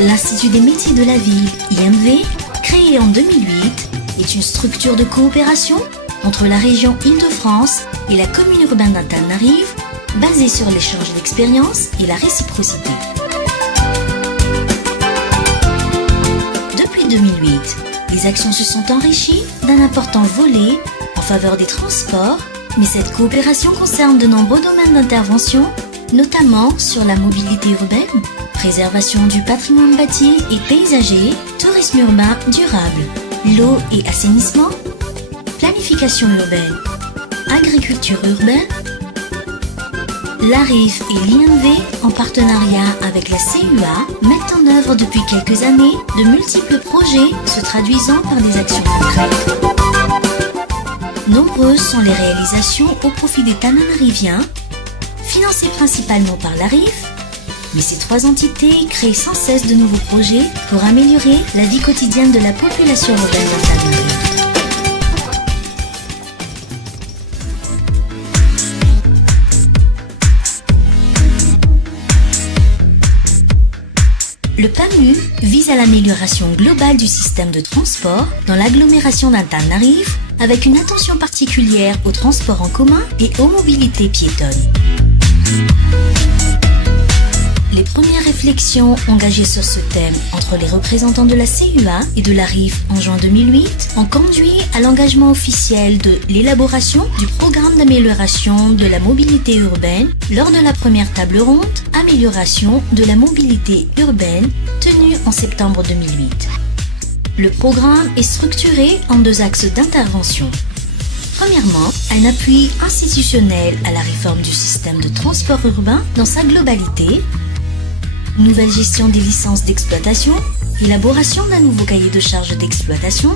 L'Institut des métiers de la ville, IMV, créé en 2008, est une structure de coopération entre la région Île-de-France et la commune urbaine d'Antananarive, basée sur l'échange d'expériences et la réciprocité. Depuis 2008, les actions se sont enrichies d'un important volet en faveur des transports, mais cette coopération concerne de nombreux domaines d'intervention, notamment sur la mobilité urbaine, préservation du patrimoine bâti et paysager, tourisme urbain durable, l'eau et assainissement, planification urbaine, agriculture urbaine. L'ARIF et l'IMV, en partenariat avec la CUA, mettent en œuvre depuis quelques années de multiples projets se traduisant par des actions concrètes. Nombreuses sont les réalisations au profit des Tananariviens, financées principalement par l'ARIF, mais ces trois entités créent sans cesse de nouveaux projets pour améliorer la vie quotidienne de la population urbaine d'Antananarive. Le PAMU vise à l'amélioration globale du système de transport dans l'agglomération d'Antananarive avec une attention particulière aux transports en commun et aux mobilités piétonnes. Les premières réflexions engagées sur ce thème entre les représentants de la CUA et de l'ARIF en juin 2008 ont conduit à l'engagement officiel de l'élaboration du programme d'amélioration de la mobilité urbaine lors de la première table ronde Amélioration de la mobilité urbaine tenue en septembre 2008. Le programme est structuré en deux axes d'intervention. Premièrement, un appui institutionnel à la réforme du système de transport urbain dans sa globalité, nouvelle gestion des licences d'exploitation, élaboration d'un nouveau cahier de charges d'exploitation,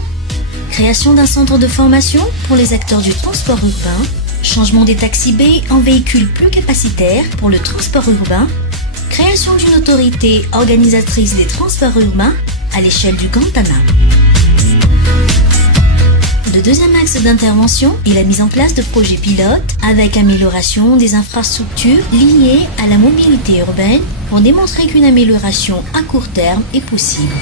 création d'un centre de formation pour les acteurs du transport urbain, changement des taxis B en véhicules plus capacitaires pour le transport urbain, création d'une autorité organisatrice des transports urbains à l'échelle du Grand Tana. Le deuxième axe d'intervention est la mise en place de projets pilotes avec amélioration des infrastructures liées à la mobilité urbaine pour démontrer qu'une amélioration à court terme est possible.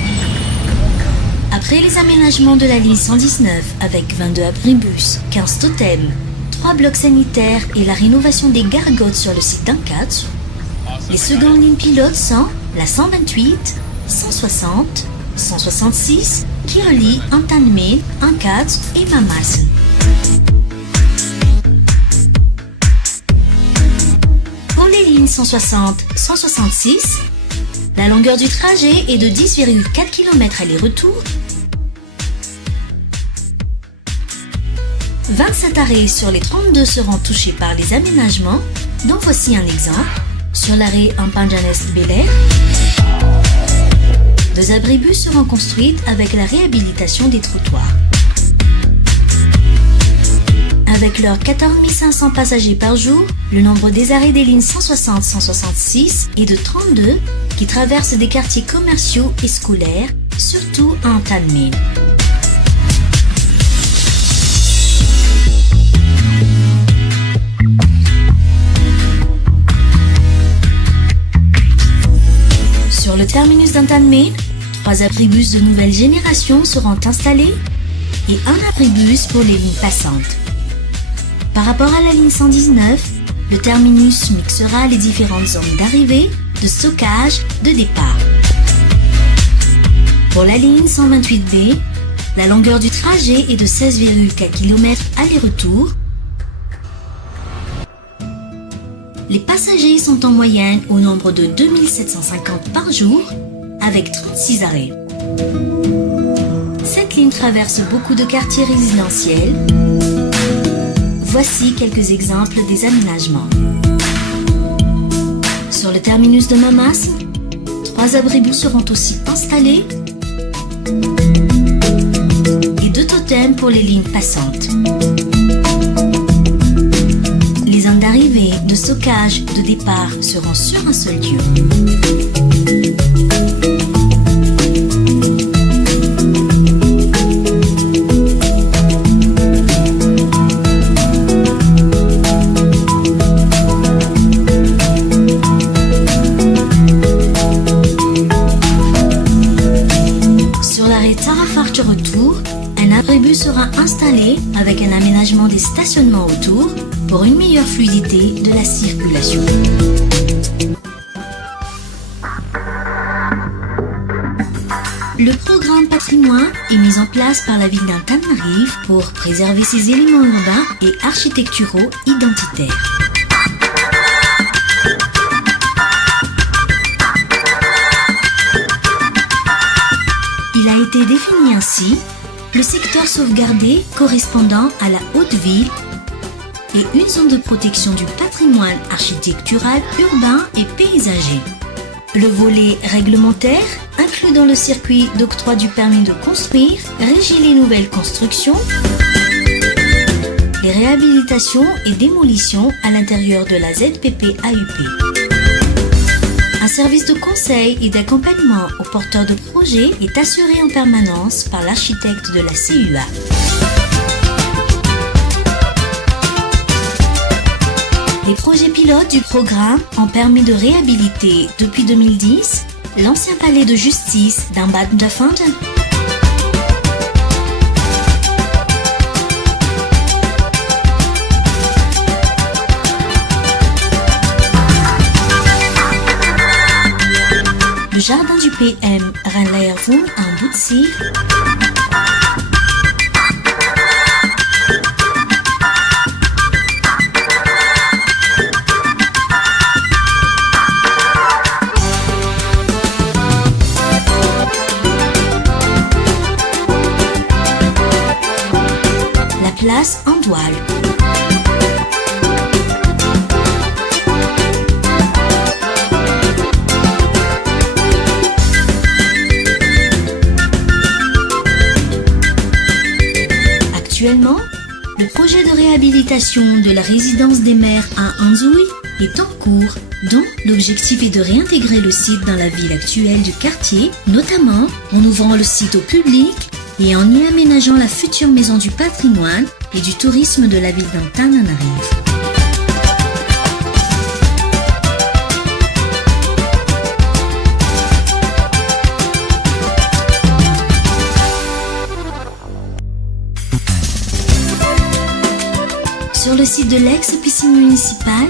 Après les aménagements de la ligne 119 avec 22 abribus, 15 totems, 3 blocs sanitaires et la rénovation des gargotes sur le site d'Ankatsu, les secondes lignes pilotes sont la 128, 160, 166 qui relie Antanmen, Ankatsu et Mamassen. Pour les lignes 160, 166, la longueur du trajet est de 10,4 km aller-retour. 27 arrêts sur les 32 seront touchés par les aménagements, dont voici un exemple. Sur l'arrêt Ampanjanes-Belair, 2 abribus seront construites avec la réhabilitation des trottoirs. Avec leurs 14 500 passagers par jour, le nombre des arrêts des lignes 160-166 est de 32 qui traversent des quartiers commerciaux et scolaires, surtout à Antanmen. Sur le terminus d'Antanmen, 3 abribus de nouvelle génération seront installés et un abribus pour les lignes passantes. Par rapport à la ligne 119, le terminus mixera les différentes zones d'arrivée, de stockage, de départ. Pour la ligne 128B, la longueur du trajet est de 16,4 km aller-retour. Les passagers sont en moyenne au nombre de 2750 par jour, avec 36 arrêts. Cette ligne traverse beaucoup de quartiers résidentiels. Voici quelques exemples des aménagements. Sur le terminus de Mamassen, 3 abribus seront aussi installés et 2 totems pour les lignes passantes. Les zones d'arrivée, de stockage, de départ seront sur un seul lieu. stationnement autour pour une meilleure fluidité de la circulation. Le programme Patrimoine est mis en place par la ville d'Antananarive pour préserver ses éléments urbains et architecturaux identitaires. Il a été défini ainsi le secteur sauvegardé correspondant à la haute ville et une zone de protection du patrimoine architectural, urbain et paysager. Le volet réglementaire, inclus dans le circuit d'octroi du permis de construire, régit les nouvelles constructions, les réhabilitations et démolitions à l'intérieur de la ZPP-AUP. Un service de conseil et d'accompagnement aux porteurs de projets est assuré en permanence par l'architecte de la CUA. Les projets pilotes du programme ont permis de réhabiliter depuis 2010 l'ancien palais de justice d'Ambattendorf-Fountain. Le jardin du PM Rhein-Leerwoon en Boutsy. La place Andoual. Actuellement, le projet de réhabilitation de la résidence des maires à Anzouy est en cours, dont l'objectif est de réintégrer le site dans la ville actuelle du quartier, notamment en ouvrant le site au public et en y aménageant la future maison du patrimoine et du tourisme de la ville d'Antananarive. Sur le site de l'ex-piscine municipale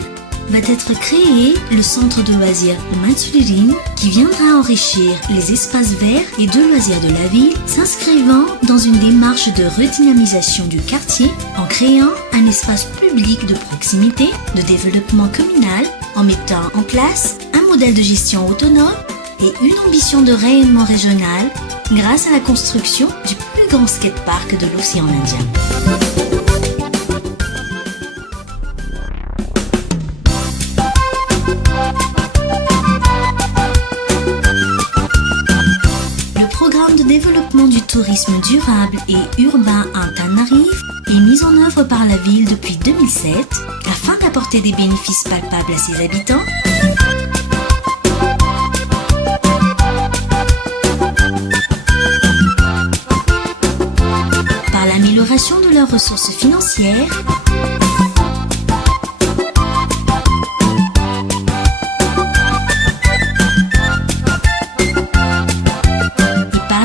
va être créé le centre de loisirs Mansulirim qui viendra enrichir les espaces verts et de loisirs de la ville, s'inscrivant dans une démarche de redynamisation du quartier en créant un espace public de proximité, de développement communal, en mettant en place un modèle de gestion autonome et une ambition de rayonnement régional grâce à la construction du plus grand skatepark de l'océan Indien. Développement du tourisme durable et urbain à Antananarive est mis en œuvre par la ville depuis 2007 afin d'apporter des bénéfices palpables à ses habitants, par l'amélioration de leurs ressources financières,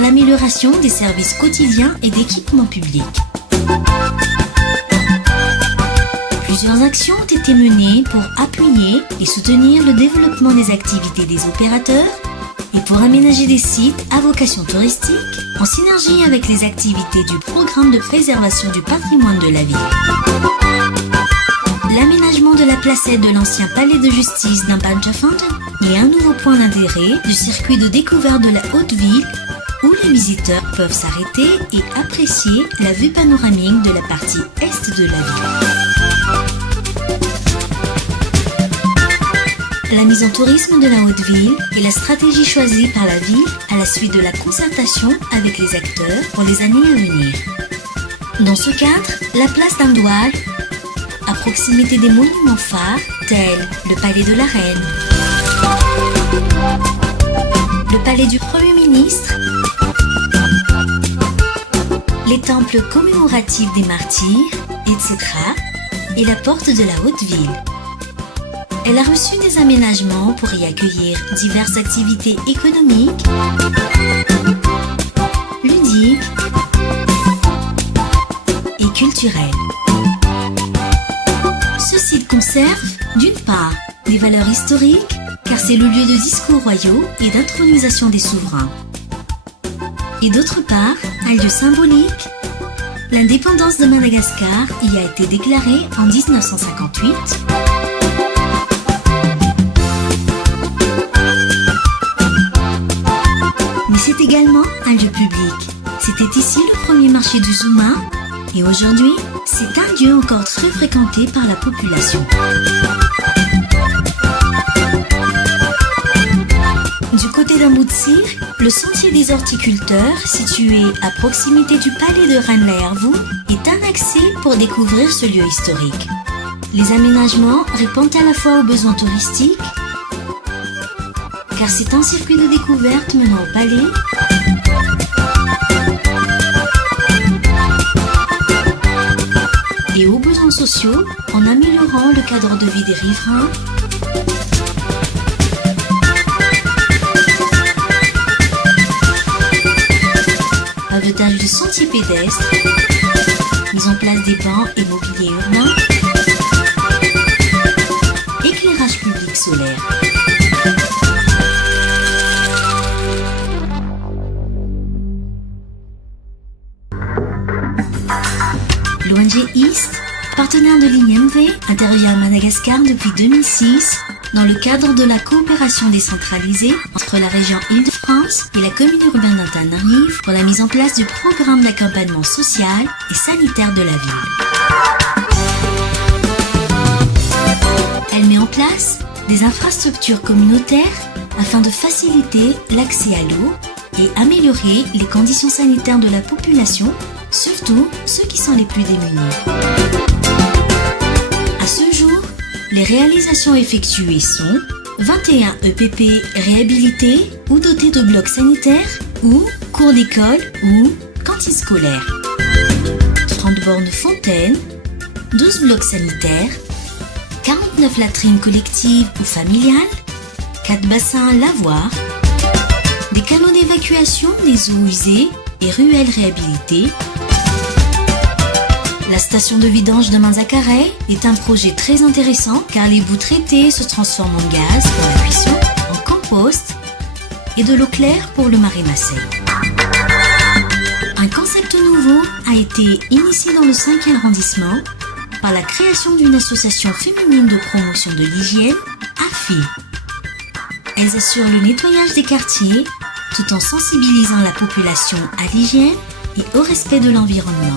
l'amélioration des services quotidiens et d'équipements publics. Plusieurs actions ont été menées pour appuyer et soutenir le développement des activités des opérateurs et pour aménager des sites à vocation touristique en synergie avec les activités du programme de préservation du patrimoine de la ville. L'aménagement de la placette de l'ancien palais de justice d'Ambattendorf-Fountain est un nouveau point d'intérêt du circuit de découverte de la haute ville où les visiteurs peuvent s'arrêter et apprécier la vue panoramique de la partie est de la ville. La mise en tourisme de la Haute-Ville est la stratégie choisie par la ville à la suite de la concertation avec les acteurs pour les années à venir. Dans ce cadre, la place d'Andoual, à proximité des monuments phares tels le Palais de la Reine, le Palais du Premier ministre, les temples commémoratifs des martyrs, etc. et la porte de la Haute-Ville. Elle a reçu des aménagements pour y accueillir diverses activités économiques, ludiques et culturelles. Ce site conserve, d'une part, des valeurs historiques, car c'est le lieu de discours royaux et d'intronisation des souverains. Et d'autre part, un lieu symbolique. L'indépendance de Madagascar y a été déclarée en 1958. Mais c'est également un lieu public. C'était ici le premier marché du Zouma et aujourd'hui, c'est un lieu encore très fréquenté par la population. Du côté d'Amoutsir, le sentier des horticulteurs, situé à proximité du palais de Ranlaervou, est un accès pour découvrir ce lieu historique. Les aménagements répondent à la fois aux besoins touristiques, car c'est un circuit de découverte menant au palais, et aux besoins sociaux en améliorant le cadre de vie des riverains, pavetage de sentiers pédestres, mise en place des bancs et mobilier urbain, éclairage public solaire. L'ONG East, partenaire de l'IMV, intervient à Madagascar depuis 2006 dans le cadre de la coopération décentralisée entre la région Île-de-France et la commune urbaine d'Antananarivo pour la mise en place du programme d'accompagnement social et sanitaire de la ville. Elle met en place des infrastructures communautaires afin de faciliter l'accès à l'eau et améliorer les conditions sanitaires de la population, surtout ceux qui sont les plus démunis. À ce jour, les réalisations effectuées sont 21 EPP réhabilités ou dotés de blocs sanitaires ou cours d'école ou cantines scolaires, 30 bornes fontaines, 12 blocs sanitaires, 49 latrines collectives ou familiales, 4 bassins lavoirs, des canaux d'évacuation des eaux usées et ruelles réhabilitées. La station de vidange de Manzakaray est un projet très intéressant car les boues traitées se transforment en gaz pour la cuisson, en compost et de l'eau claire pour le marais Massey. Un concept nouveau a été initié dans le 5e arrondissement par la création d'une association féminine de promotion de l'hygiène, AFI. Elles assurent le nettoyage des quartiers tout en sensibilisant la population à l'hygiène et au respect de l'environnement.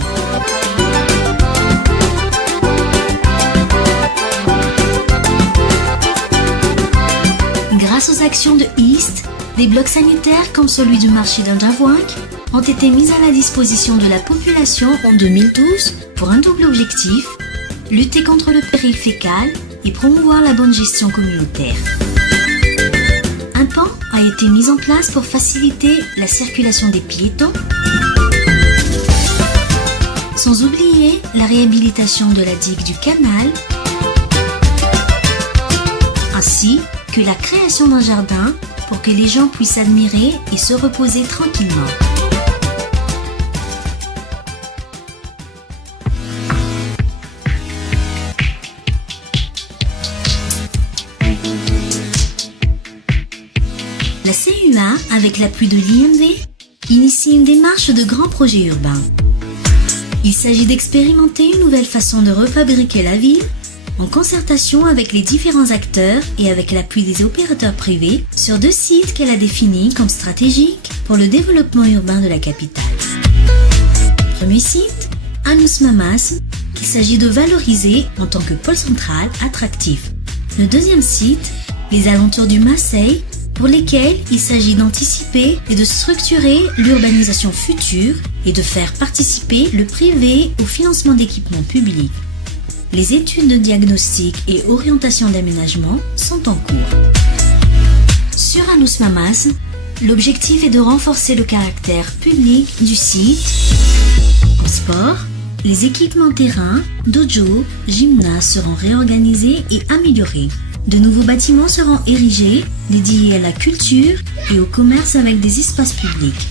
Grâce aux actions de East, des blocs sanitaires comme celui du marché d'Anjavouak ont été mis à la disposition de la population en 2012 pour un double objectif, lutter contre le péril fécal et promouvoir la bonne gestion communautaire. Un pont a été mis en place pour faciliter la circulation des piétons, sans oublier la réhabilitation de la digue du canal, ainsi que la création d'un jardin pour que les gens puissent admirer et se reposer tranquillement. La CUA, avec l'appui de l'IMV, initie une démarche de grands projets urbains. Il s'agit d'expérimenter une nouvelle façon de refabriquer la ville en concertation avec les différents acteurs et avec l'appui des opérateurs privés sur 2 sites qu'elle a définis comme stratégiques pour le développement urbain de la capitale. Premier site, Anus Mamas, qu'il s'agit de valoriser en tant que pôle central attractif. Le deuxième site, les alentours du Massey, pour lesquels il s'agit d'anticiper et de structurer l'urbanisation future et de faire participer le privé au financement d'équipements publics. Les études de diagnostic et orientation d'aménagement sont en cours. Sur Anus Mamas, l'objectif est de renforcer le caractère public du site. En sport, les équipements terrain, dojo, gymnase seront réorganisés et améliorés. De nouveaux bâtiments seront érigés, dédiés à la culture et au commerce avec des espaces publics.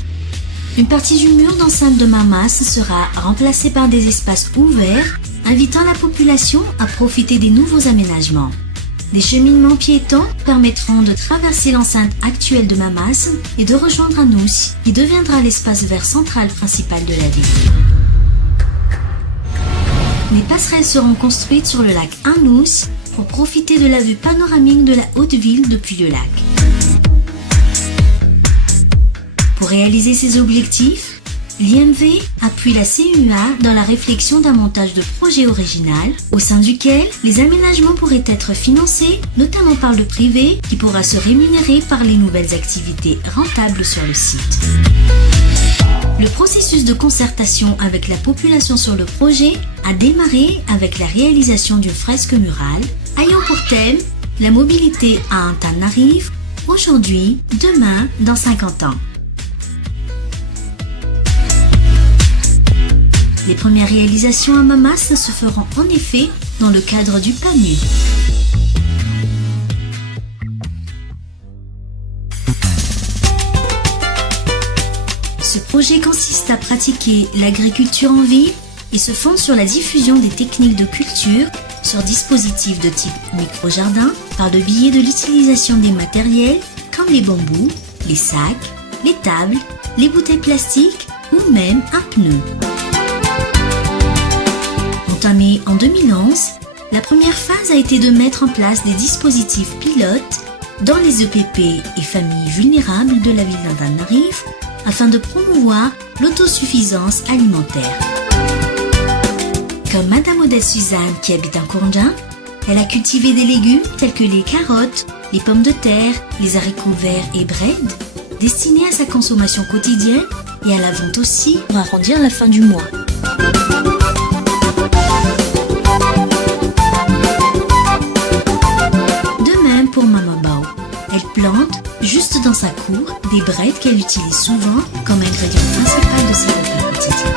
Une partie du mur d'enceinte de Mamas sera remplacée par des espaces ouverts invitant la population à profiter des nouveaux aménagements. Des cheminements piétons permettront de traverser l'enceinte actuelle de Mamas et de rejoindre Anous, qui deviendra l'espace vert central principal de la ville. Des passerelles seront construites sur le lac Anous pour profiter de la vue panoramique de la haute ville depuis le lac. Pour réaliser ces objectifs, l'IMV appuie la CUA dans la réflexion d'un montage de projet original au sein duquel les aménagements pourraient être financés notamment par le privé qui pourra se rémunérer par les nouvelles activités rentables sur le site. Le processus de concertation avec la population sur le projet a démarré avec la réalisation d'une fresque murale ayant pour thème la mobilité à Antananarivo, aujourd'hui, demain, dans 50 ans. Les premières réalisations à Mamas se feront en effet dans le cadre du PAMU. Ce projet consiste à pratiquer l'agriculture en ville et se fonde sur la diffusion des techniques de culture sur dispositifs de type micro-jardin par le biais de l'utilisation des matériels comme les bambous, les sacs, les tables, les bouteilles plastiques ou même un pneu. Entamée en 2011, la première phase a été de mettre en place des dispositifs pilotes dans les EPP et familles vulnérables de la ville d'Antananarivo afin de promouvoir l'autosuffisance alimentaire. Comme Madame Odette Suzanne qui habite en Kourndjin, elle a cultivé des légumes tels que les carottes, les pommes de terre, les haricots verts et bread, destinés à sa consommation quotidienne et à la vente aussi pour arrondir la fin du mois. De même pour Mama Bao, elle plante juste dans sa cour des breads qu'elle utilise souvent comme ingrédient principal de ses repas quotidiens.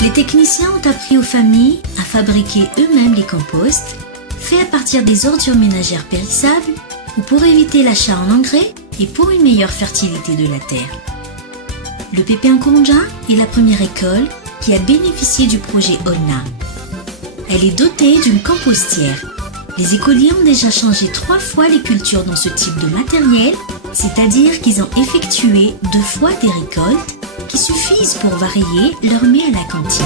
Les techniciens ont appris aux familles à fabriquer eux-mêmes les composts, faits à partir des ordures ménagères périssables ou pour éviter l'achat en engrais et pour une meilleure fertilité de la terre. Le PP en Kourndjin est la première école qui a bénéficié du projet OLNA. Elle est dotée d'une compostière. Les écoliers ont déjà changé 3 fois les cultures dans ce type de matériel, c'est-à-dire qu'ils ont effectué 2 fois des récoltes qui suffisent pour varier leur mets à la cantine.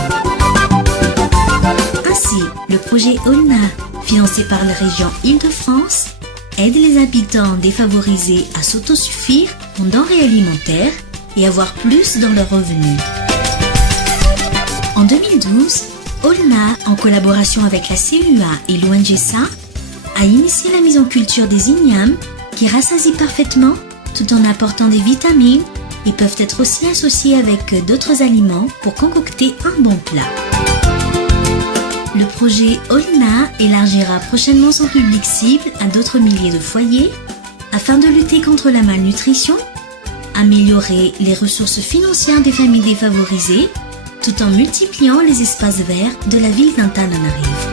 Ainsi, le projet OLNA, financé par la région Île-de-France, aide les habitants défavorisés à s'autosuffire en denrées alimentaires et avoir plus dans leurs revenus. En 2012, OLNA, en collaboration avec la CUA et l'ONGSA, a initié la mise en culture des ignames qui rassasient parfaitement tout en apportant des vitamines et peuvent être aussi associés avec d'autres aliments pour concocter un bon plat. Le projet OLNA élargira prochainement son public cible à d'autres milliers de foyers afin de lutter contre la malnutrition, améliorer les ressources financières des familles défavorisées tout en multipliant les espaces verts de la ville d'Antananarivo.